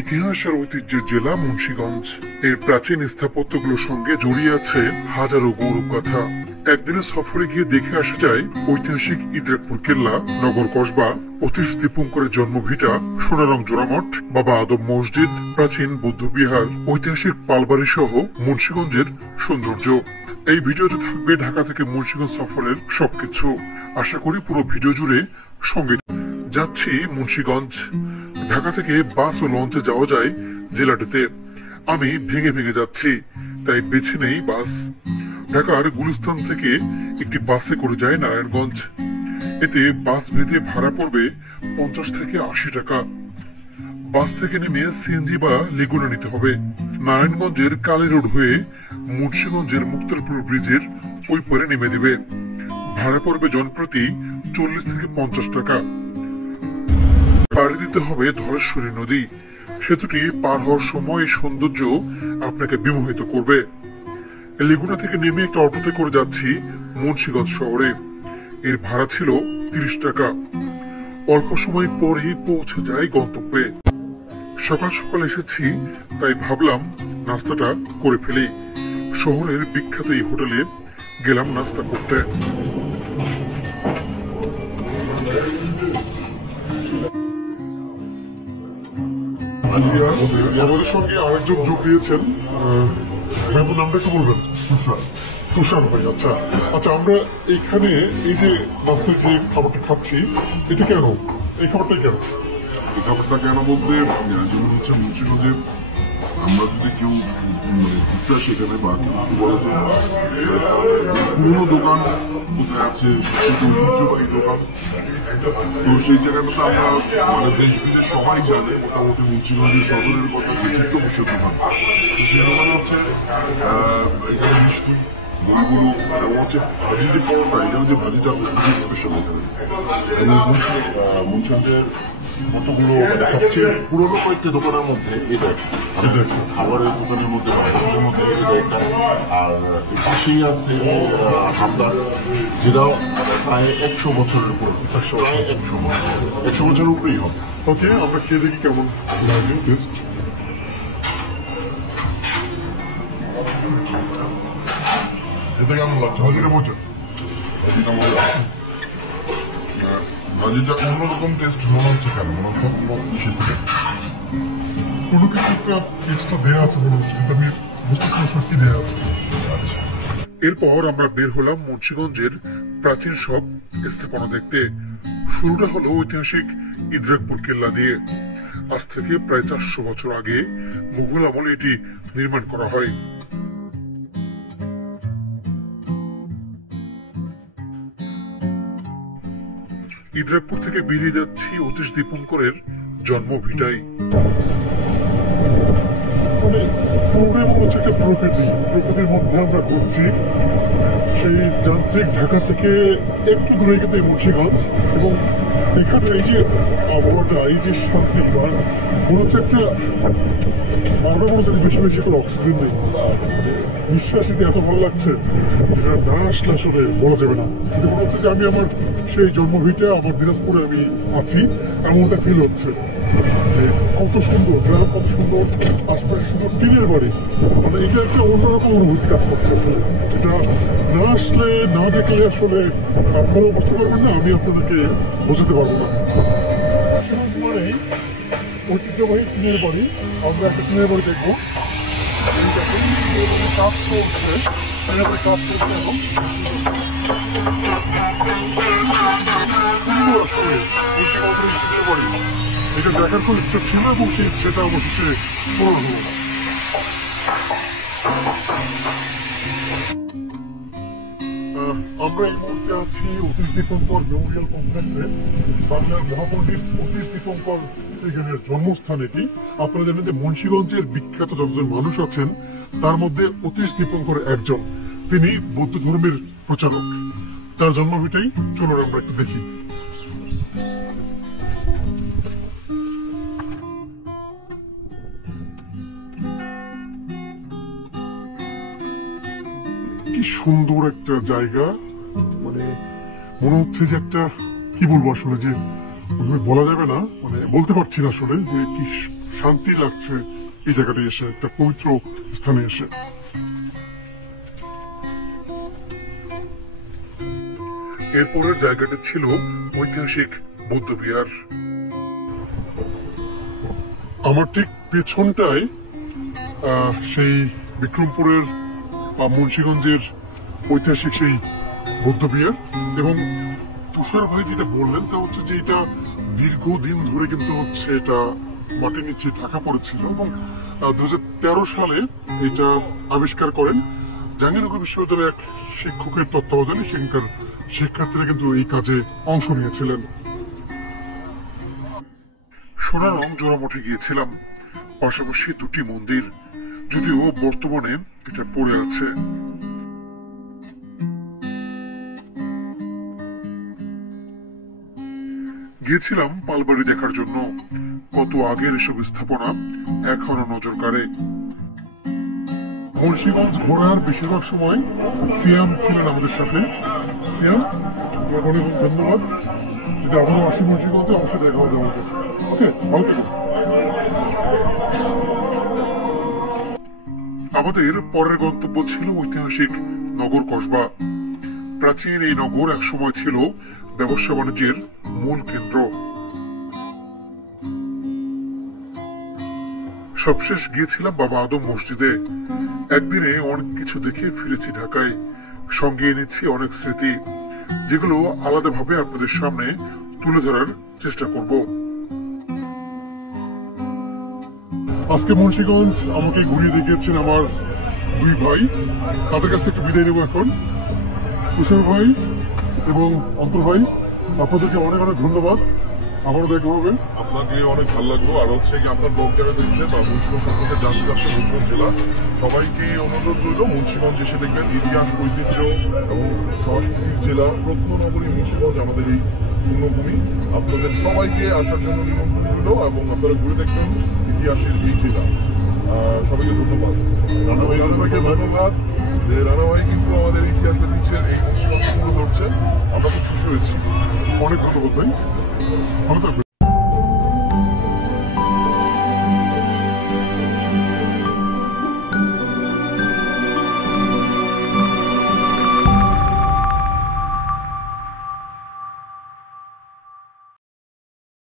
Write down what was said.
ইতিহাস আর ঐতিহ্যের জেলা মুন্সিগঞ্জ। এর প্রাচীন স্থাপত্যগুলোর সঙ্গে জড়িয়ে আছে হাজারো গৌরব কথা। একদিনের সফরে গিয়ে দেখে আসা যায় ঐতিহাসিক ইদ্রাকপুর কেল্লা, নগর কসবা, অতীশ দীপঙ্করের জন্মভিটা, সোনারং জোড়ামঠ, বাবা আদম মসজিদ, প্রাচীন বৌদ্ধ বিহার, ঐতিহাসিক পালবাড়ি সহ মুন্সিগঞ্জের সৌন্দর্য। এই ভিডিওতে থাকবে ঢাকা থেকে মুন্সিগঞ্জ সফরের সবকিছু। আশা করি পুরো ভিডিও জুড়ে সঙ্গে যাচ্ছি মুন্সিগঞ্জ। ঢাকা থেকে বাস ও লঞ্চে যাওয়া যায় জেলাটিতে। আমি ভেঙে ভেঙে যাচ্ছি, তাই বেছে নেই বাস। ঢাকার গুলিস্তান থেকে একটি বাসে করে যায় নারায়ণগঞ্জ। এতে বাস ভেদে ভাড়া পড়বে 50 থেকে 80 টাকা। বাস থেকে নেমে সিএনজি বা লেগুনা নিতে হবে। নারায়ণগঞ্জের কালী রোড হয়ে মুন্সিগঞ্জের মুক্তারপুর ব্রিজের ওই পারে নেমে দিবে। ভাড়া পড়বে জনপ্রতি 40 থেকে 50 টাকা। পাড়ি দিতে হবে ধলেশ্বরী নদী। সেতুটি পার হওয়ার সময় এই সৌন্দর্য আপনাকে বিমোহিত করবে। লেগুনা থেকে নেমে একটা অটোতে করে যাচ্ছি মুন্সিগঞ্জ শহরে। এর ভাড়া ছিল 30 টাকা। অল্প সময় পরেই পৌঁছে যায় গন্তব্যে। সকাল সকাল এসেছি, তাই ভাবলাম নাস্তাটা করে ফেলি। শহরের বিখ্যাত এই হোটেলে গেলাম নাস্তা করতে। আমাদের সঙ্গে আরেকজন যোগ দিয়েছেন, ভাইবোন নামটা একটু বলবেন? তুষার ভাই। আচ্ছা আচ্ছা, আমরা এইখানে এই যে নাস্তার যে খাবারটা খাচ্ছি, এটা কেন, এই খাবারটাই কেন? এই খাবারটা কেন বলতে, যেমন হচ্ছে মুন্সিগঞ্জের আমরা যদি কেউ ঘুরতে আসি এখানে বা কিছু বলা যায় পুরোনো দোকান কোথায় আছে, সেটা ঐতিহ্যবাহী দোকান, তো সেই জায়গাটাতে আমরা দেশ বিদেশ সবাই জানে মোটামুটি মুন্সিগঞ্জের সদরের কথা বিচিত্র বসে দোকান। তো সেই দোকানে হচ্ছে এখানে মিষ্টি দইগুলো এবং হচ্ছে ভাজি যে পাওয়াটা, এখানে যে ভাজিটা আছে খুবই স্পেশাল এখানে। এবং মুন্সিগঞ্জের কতগুলো সবচেয়ে পুরোনো কয়েকটি দোকানের মধ্যে এটা খাবারের দোকানের মধ্যে এটা একটা। আর পাশেই আছে হামদার, যেটাও প্রায় 100 বছরের উপর, প্রায় 100 বছরের উপরেই হবে। ওকে, আমরা খেয়ে দেখি কেমন লাগে টেস্ট। এটা কেমন লাগছে? ভাজিটা মজা, ভাজিটা মজা। ভাজিটা অন্যরকম টেস্ট মনে হচ্ছে। কেন মনে হচ্ছে কোনো কিছু একটা এক্সট্রা দেওয়া আছে মনে হচ্ছে, কিন্তু আমি বুঝতেছি না সত্যি দেওয়া আছে। এরপর আমরা বের হলাম মুন্সিগঞ্জের প্রাচীন সব স্থাপনা দেখতে। শুরুটা হলো ঐতিহাসিক ইদ্রাকপুর কেল্লা দিয়ে। আজ থেকে প্রায় 400 বছর আগে মুঘল আমলে এটি নির্মাণ করা হয়। ইদ্রাকপুর থেকে বেরিয়ে যাচ্ছি অতীশ দীপঙ্করের জন্মভিটায়। মানে পুরোটাই মনে হচ্ছে একটা প্রকৃতির মধ্যে আমরা ঘুরছি। সেই যান্ত্রিক ঢাকা থেকে একটু দূরে কিন্তু এই মুন্সিগঞ্জ, এবং এখানে এই যে আবহাওয়াটা, এই যে শান্তি, মনে হচ্ছে একটা বারবার মনে হচ্ছে বেশি বেশি করে অক্সিজেন নেই। নিঃশ্বাস নিতে এত ভালো লাগছে, যেটা না আসলে আসলে বলা যাবে না। মনে হচ্ছে যে আমি আমার সেই জন্মভিটা, আমার দিনাজপুরে আমি আছি, এমনটা ফিল হচ্ছে। যে কত সুন্দর গ্রাম, কত সুন্দর আশপাশে সুন্দর টিনের বাড়ি। মানে এটা একটা অন্যরকম অনুভূতি কাজ করছে। আসলে এটা না আসলে, না দেখলে আসলে আপনারাও বুঝতে পারবেন না, আমি আপনাদেরকে বোঝাতে পারবো না। মানে ঐতিহ্যবাহী টিনের বাড়ি। আমরা একটা টিনের বাড়ি দেখবো, কাজ চলছে, কাজ চলছে এবং এটা দেখার কোন ইচ্ছা ছিল এবং সেই ইচ্ছেটা অবশ্যই পূরণ হলো না। আমরা এই মুহূর্তে আছি অতীশ দীপঙ্কর মেমোরিয়াল কমপ্লেক্সে। বাংলার মহাপণ্ডিত অতীশ দীপঙ্কর সেখানের জন্মস্থান এটি। আপনারা জানেন যে মুন্সিগঞ্জের বিখ্যাত যতজন মানুষ আছেন তার মধ্যে অতীশ দীপঙ্কর একজন। তিনি বৌদ্ধ ধর্মের প্রচারক। তার জন্মভিটাই চলুন আমরা একটু দেখি। কি সুন্দর একটা জায়গা, মানে মনে হচ্ছে যে একটা, কি বলবো আসলে, যে বলা যাবে না, মানে বলতে পারছি না আসলে যে কি শান্তি লাগছে এই জায়গাটা এসে, একটা পবিত্র স্থানে এসে। এরপরের জায়গাটা ছিল ঐতিহাসিক বৌদ্ধবিহার। আমার ঠিক পেছনটায় সেই বিক্রমপুরের বা মুন্সিগঞ্জের ঐতিহাসিক সেই বৌদ্ধবিহার। এবং তুষার ভাই যেটা বললেন তা হচ্ছে যে এটা দীর্ঘদিন ধরে কিন্তু হচ্ছে এটা মাটির নিচে ঢাকা পড়েছিল এবং 2013 সালে এটা আবিষ্কার করেন জাহাঙ্গীরনগর বিশ্ববিদ্যালয়ের এক শিক্ষকের তত্ত্বাবধানে। সেখানকার শিক্ষার্থীরা কিন্তু এই কাজে অংশ নিয়েছিলেন। সোনারং জোড়া মঠে গিয়েছিলাম, পাশাপাশি দুটি মন্দির, যদিও বর্তমানে এটা পড়ে আছে। গিয়েছিলাম পালবাড়ি দেখার জন্য। কত আগের এসব স্থাপনা এখনো নজর কাড়ে। মুন্সিগঞ্জ ঘোরার বেশিরভাগ সময় সিয়াম ছিলেন আমাদের সাথে। সিয়াম, তোমাকে অনেক ধন্যবাদ। যদি আবারও আসি মুন্সিগঞ্জে অবশ্যই দেখা হবে আমাকে। ওকে, ভালো থেকো। আমাদের পরের গন্তব্য ছিল ঐতিহাসিক নগর কসবা। প্রাচীন এই নগর একসময় ছিল ব্যবসা বাণিজ্যের মূল কেন্দ্র। সবশেষ গিয়েছিলাম বাবা আদম মসজিদে। একদিনে অনেক কিছু দেখে ফিরেছি ঢাকায়। সঙ্গে এনেছি অনেক স্মৃতি, যেগুলো আলাদাভাবে আপনাদের সামনে তুলে ধরার চেষ্টা করব। আজকে মুন্সিগঞ্জ আমাকে ঘুরিয়ে দেখিয়েছেন আমার দুই ভাই। তাদের কাছে একটু বিদায় নেব এখন। তুষার ভাই এবং অন্তর ভাই, আপনাদেরকে অনেক অনেক ধন্যবাদ। আবারও দেখা হবে। আপনাকে অনেক ভালো লাগলো। আর হচ্ছে কি আপনার ব্লগ যারা দেখছেন বা মুন্সিগঞ্জ সম্পর্কে জানতে চাচ্ছেন, মুন্সিগঞ্জ জেলা, সবাইকে অনুরোধ রইল মুন্সিগঞ্জ এসে দেখবেন। ইতিহাস, ঐতিহ্য এবং সংস্কৃতির জেলা, প্রত্ননগরী মুন্সিগঞ্জ আমাদের এই পূর্ণভূমি। আপনাদের সবাইকে আসার জন্য নিমন্ত্রণ রইল এবং আপনারা ঘুরে দেখবেন ইতিহাসের এই জেলা। সবাইকে ধন্যবাদ। রানাভাইকে ধন্যবাদ যে রানাভাই কিন্তু আমাদের ইতিহাস ঐতিহ্যের এই মুন্সিগঞ্জ তুলে ধরছেন। আমরা খুব খুশি হয়েছি। অনেক ধন্যবাদ ভাই, ভালো থাকবেন।